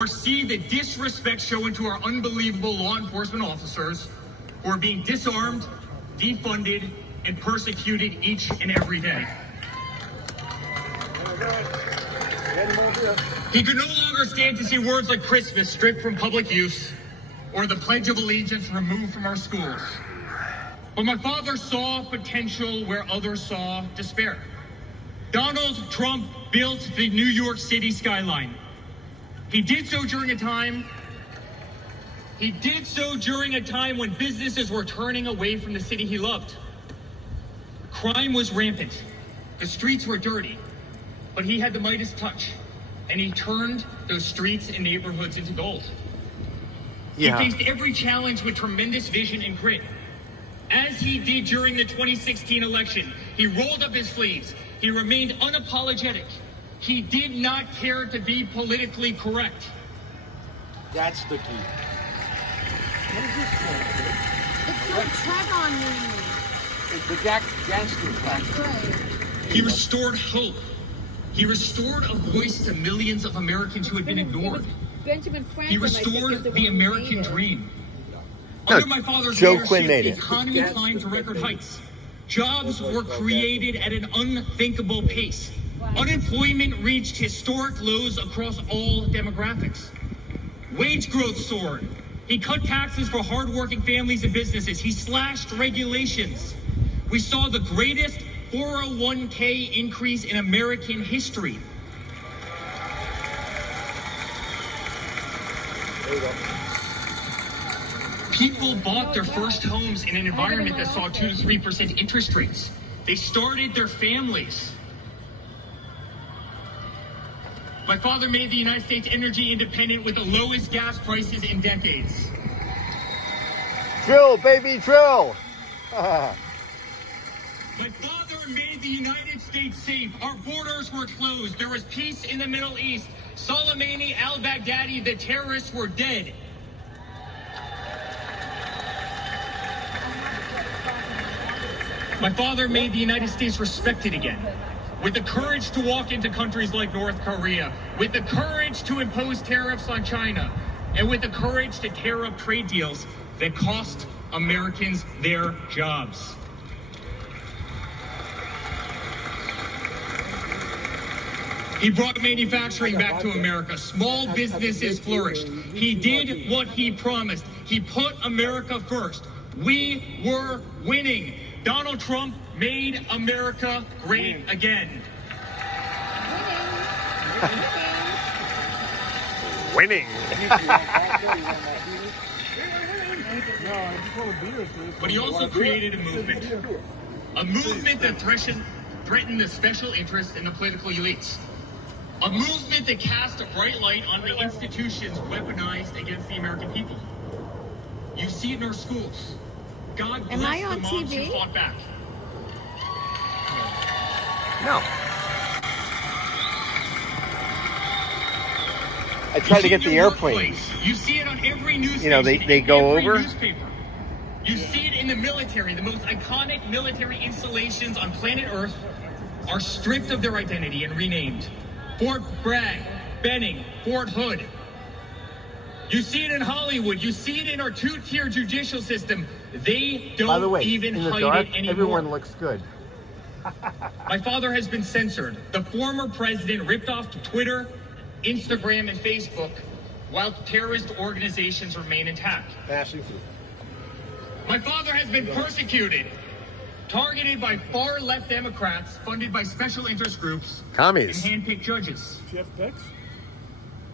or see the disrespect shown to our unbelievable law enforcement officers who are being disarmed, defunded, and persecuted each and every day. He could no longer stand to see words like Christmas stripped from public use or the Pledge of Allegiance removed from our schools. But my father saw potential where others saw despair. Donald Trump built the New York City skyline. He did so during a time when businesses were turning away from the city he loved. Crime was rampant. The streets were dirty. But he had the Midas touch, and he turned those streets and neighborhoods into gold. Yeah. He faced every challenge with tremendous vision and grit. As he did during the 2016 election, he rolled up his sleeves. He remained unapologetic. He did not care to be politically correct. That's the key. What is this for? It's for Trevon movie. It's the gangster flag. That's right. He restored hope. He restored a voice to millions of Americans who had been ignored. He restored the American dream. Under my father's leadership, the economy climbed to record heights. Jobs were created at an unthinkable pace. Unemployment reached historic lows across all demographics. Wage growth soared. He cut taxes for hardworking families and businesses. He slashed regulations. We saw the greatest 401k increase in American history. There you go. People bought their first homes in an environment that saw 2 to 3% interest rates. They started their families. My father made the United States energy independent with the lowest gas prices in decades. Drill, baby, drill! My father made the United States safe. Our borders were closed. There was peace in the Middle East. Soleimani, al-Baghdadi, the terrorists were dead. My father made the United States respected again. With the courage to walk into countries like North Korea, with the courage to impose tariffs on China, and with the courage to tear up trade deals that cost Americans their jobs. He brought manufacturing back to America. Small businesses flourished. He did what he promised. He put America first. We were winning. Donald Trump made America great again. Winning. But he also created a movement that threatened the special interests and the political elites. A movement that cast a bright light on the institutions weaponized against the American people. You see it in our schools. God bless the moms who fought back. No. I tried to get the airplane. You see it on every news. You know, they go over. Newspaper. You see it in the military. The most iconic military installations on planet Earth are stripped of their identity and renamed. Fort Bragg, Benning, Fort Hood. You see it in Hollywood. You see it in our two-tier judicial system. They don't even hide it anymore. Everyone looks good. My father has been censored. The former president ripped off Twitter, Instagram, and Facebook, while terrorist organizations remain intact. My father has been persecuted, targeted by far-left Democrats, funded by special interest groups, commies, and hand-picked judges.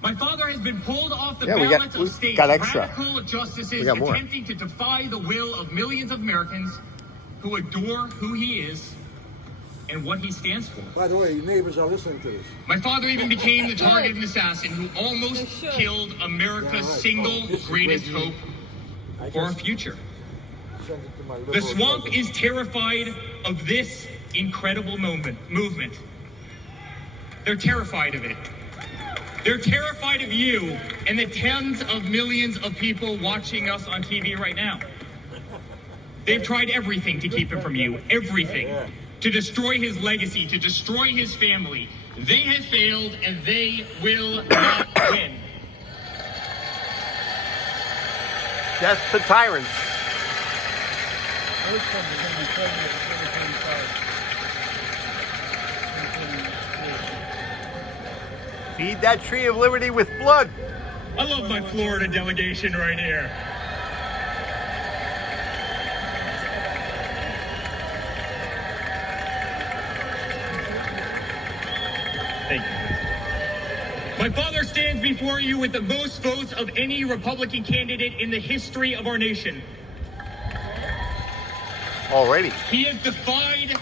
My father has been pulled off the ballots of states, radical justices attempting to defy the will of millions of Americans who adore who he is and what he stands for. By the way, your neighbors are listening to this. My father even became the target of an assassin who almost killed America's single greatest hope for our future. The swamp is terrified of this incredible movement. They're terrified of it. They're terrified of you and the tens of millions of people watching us on TV right now. They've tried everything to keep him from you, everything. To destroy his legacy, to destroy his family. They have failed and they will not win. Death to tyrants. Feed that tree of liberty with blood. I love my Florida delegation right here. Thank you. My father stands before you with the most votes of any Republican candidate in the history of our nation. Already. He has defied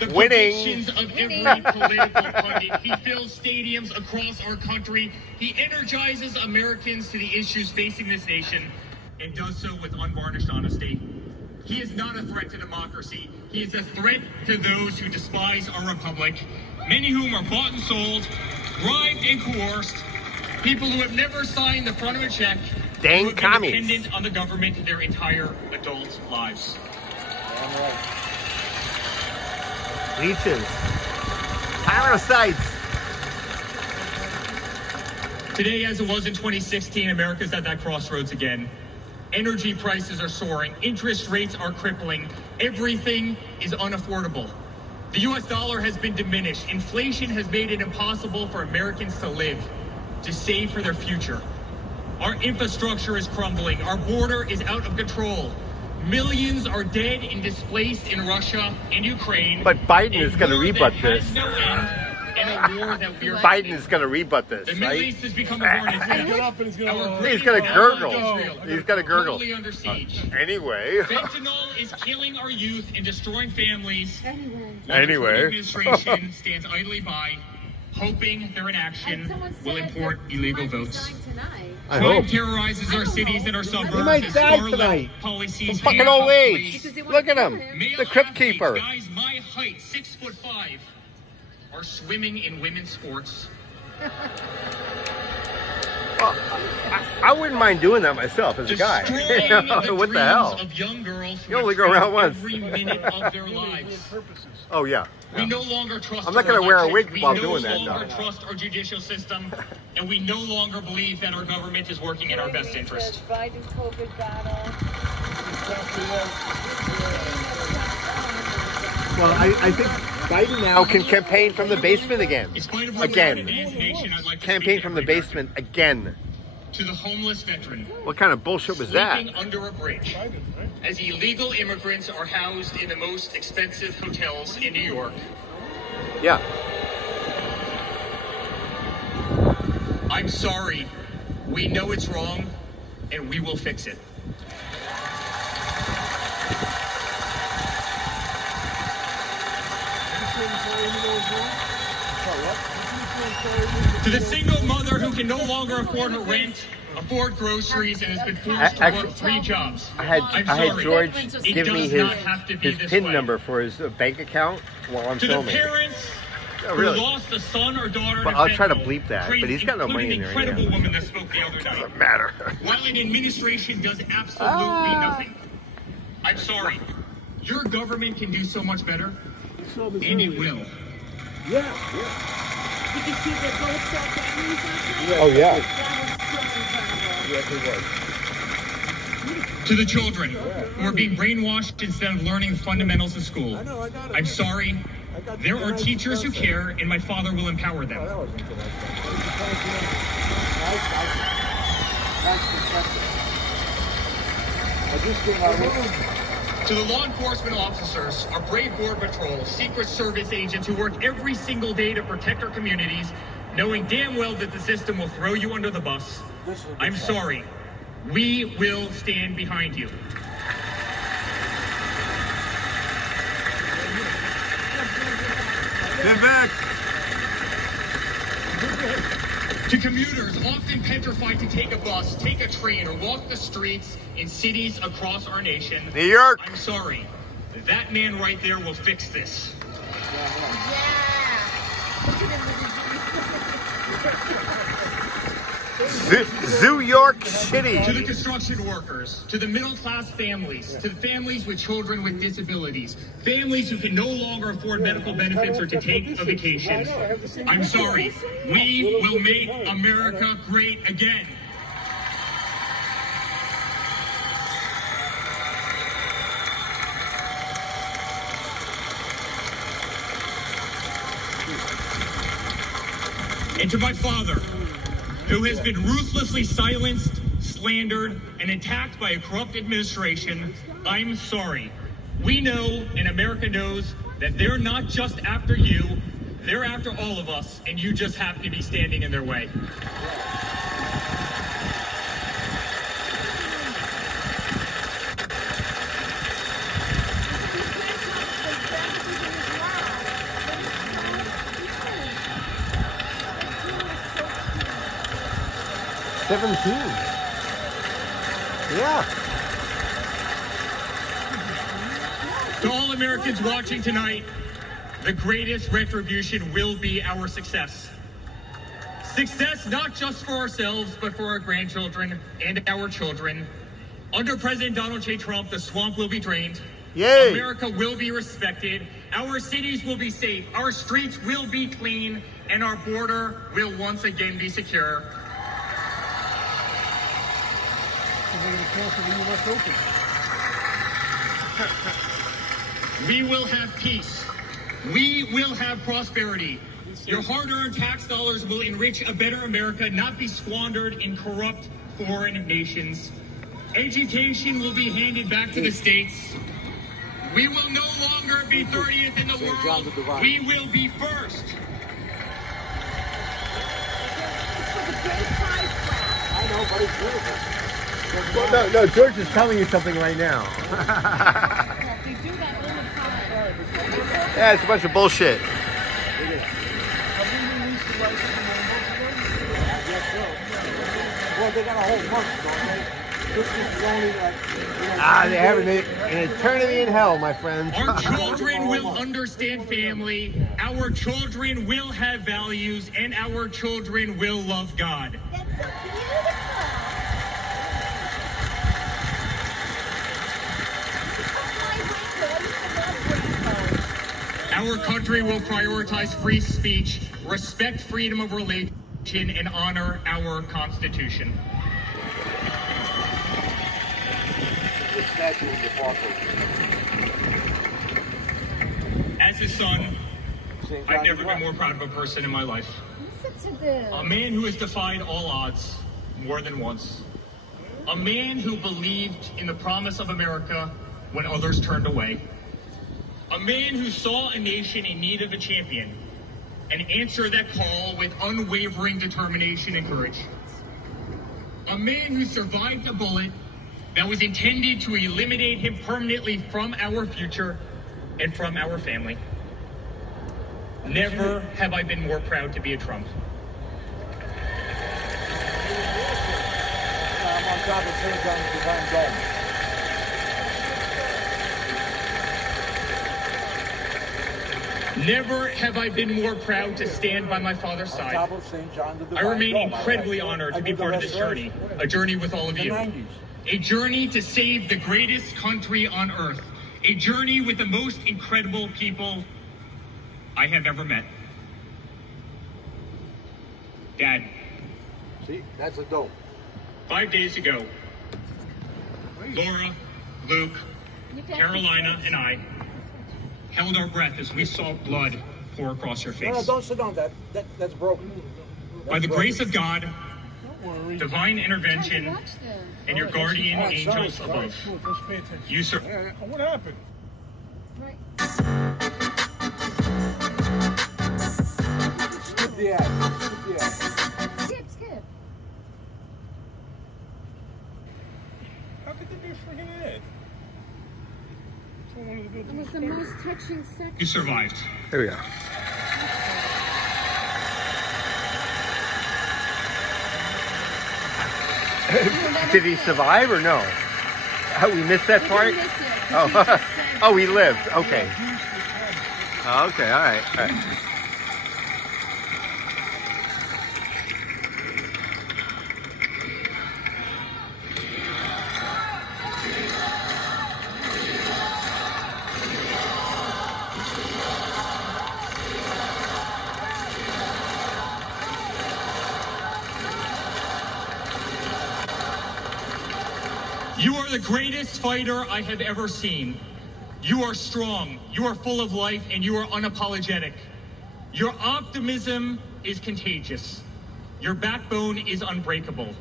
the predictions of every political pundit. He fills stadiums across our country. He energizes Americans to the issues facing this nation and does so with unvarnished honesty. He is not a threat to democracy. He is a threat to those who despise our republic, many whom are bought and sold, bribed and coerced, people who have never signed the front of a check, dang who have commies, been dependent on the government their entire adult lives. Leeches. Parasites. Today, as it was in 2016, America's at that crossroads again. Energy prices are soaring. Interest rates are crippling. Everything is unaffordable. The U.S. dollar has been diminished. Inflation has made it impossible for Americans to live, to save for their future. Our infrastructure is crumbling. Our border is out of control. Millions are dead and displaced in Russia and Ukraine. But Biden is going to rebut this. Biden is going to rebut this. The Middle East has become a hornet's nest. He's going to gurgle. He's going to gurgle. Totally under siege. Anyway. Fentanyl is killing our youth and destroying families. Anyway. The administration stands idly by, hoping their inaction will import illegal votes. I Crime hope. terrorizes our cities and our suburbs. He might die tonight. Policies fucking old age. Look at him. The crypt keeper. Guys my height, 6'5", are swimming in women's sports. Well, I wouldn't mind doing that myself as a guy. What the hell? Of young girls you only go around once. Every minute of their lives. Oh yeah. We no longer trust. I'm not going to wear a wig while doing that. We no longer trust our judicial system, and we no longer believe that our government is working in our best interest. Biden COVID battle. Well, I think Biden now can campaign from the basement again. Again. Campaign from the basement again. To the homeless veteran. What kind of bullshit was that? Sleeping under a bridge. As illegal immigrants are housed in the most expensive hotels in New York. Yeah. I'm sorry. We know it's wrong, and we will fix it. To the single mother who can no longer afford her rent, afford groceries, and has been forced to work 3 jobs. I had George give me his PIN number for his bank account while I'm filming. To the parents who lost a son or daughter. But I'll try to bleep that. But he's got no money in there. Incredible woman that spoke the other night. Doesn't matter. While an administration does absolutely nothing. I'm sorry. Your government can do so much better, and it will. Yeah. Did you see the ghost of the news? Oh, yeah. Yes, it was. To the children who are being brainwashed instead of learning the fundamentals of school, I'm sorry. There are teachers who care, and my father will empower them. To the law enforcement officers, our brave border patrol, Secret Service agents who work every single day to protect our communities, knowing damn well that the system will throw you under the bus, I'm sorry. We will stand behind you. Get back. To commuters often petrified to take a bus, take a train, or walk the streets in cities across our nation, New York. I'm sorry. That man right there will fix this. New York City. To the construction workers, to the middle-class families, to the families with children with disabilities, families who can no longer afford medical benefits or to take a vacation. I'm sorry. We will make America great again. And to my father, who has been ruthlessly silenced, slandered, and attacked by a corrupt administration, I'm sorry. We know, and America knows, that they're not just after you, they're after all of us, and you just happen to be standing in their way. Yeah. To all Americans watching tonight, the greatest retribution will be our success. Success not just for ourselves, but for our grandchildren and our children. Under President Donald J. Trump, the swamp will be drained. Yay. America will be respected. Our cities will be safe. Our streets will be clean. And our border will once again be secure. We will have peace. We will have prosperity. Your hard-earned tax dollars will enrich a better America, not be squandered in corrupt foreign nations. Education will be handed back to the states. We will no longer be 30th in the world. We will be first. I know, but it's beautiful. Well, no, George is telling you something right now. They do that all the time. Yeah, it's a bunch of bullshit. Well, they got a whole month, don't they? This is only they have an eternity in hell, my friends. Our children will understand family. Our children will have values, and our children will love God. That's so beautiful. Our country will prioritize free speech, respect freedom of religion, and honor our Constitution. As his son, I've never been more proud of a person in my life. Listen to this. A man who has defied all odds more than once. A man who believed in the promise of America when others turned away. A man who saw a nation in need of a champion and answered that call with unwavering determination and courage. A man who survived a bullet that was intended to eliminate him permanently from our future and from our family. Never have I been more proud to be a Trump. I'm on top of things on the divine dome. Never have I been more proud to stand by my father's side. I remain incredibly honored to be part of this journey, a journey with all of you. A journey to save the greatest country on earth. A journey with the most incredible people I have ever met. Dad. See, that's a dome. 5 days ago, Laura, Luke, Carolina, and I held our breath as we saw blood pour across your face. No, don't sit down. That's broken. By the grace of God, divine intervention, and your guardian angels above, you survived. What happened? Skip the ad. Skip the ad. Skip. How could there be a freaking ad? It was the most touching section. You survived. Here we go. Did he survive or no? Oh, we missed that part? Oh, he lived. Okay. Okay, all right. You are the greatest fighter I have ever seen. You are strong, you are full of life, and you are unapologetic. Your optimism is contagious. Your backbone is unbreakable.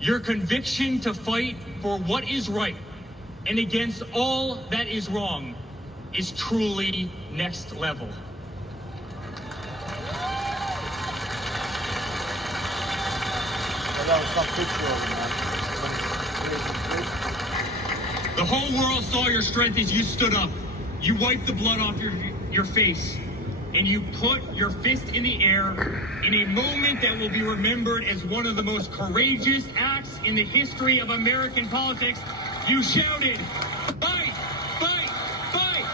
Your conviction to fight for what is right and against all that is wrong is truly next level. The whole world saw your strength as you stood up. You wiped the blood off your face, and you put your fist in the air in a moment that will be remembered as one of the most courageous acts in the history of American politics. You shouted, "Fight! Fight! Fight!"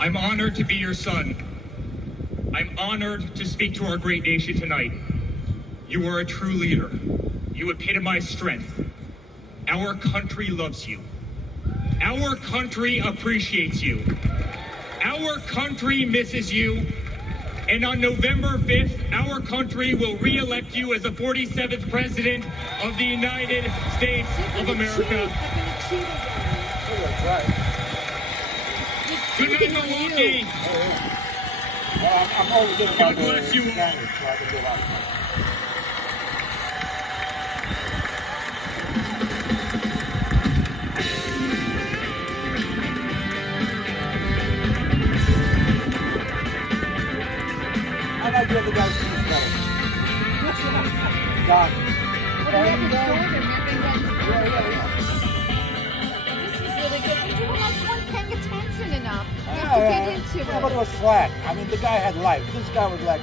I'm honored to be your son. I'm honored to speak to our great nation tonight. You are a true leader. You epitomize strength. Our country loves you. Our country appreciates you. Our country misses you. And on November 5th, our country will re-elect you as the 47th President of the United States of America. Good night, Milwaukee. God bless you all. I like the other guys better. God. This is really good. But you weren't paying attention enough. You have to get into it. But it was flat. I mean, the guy had life. This guy was like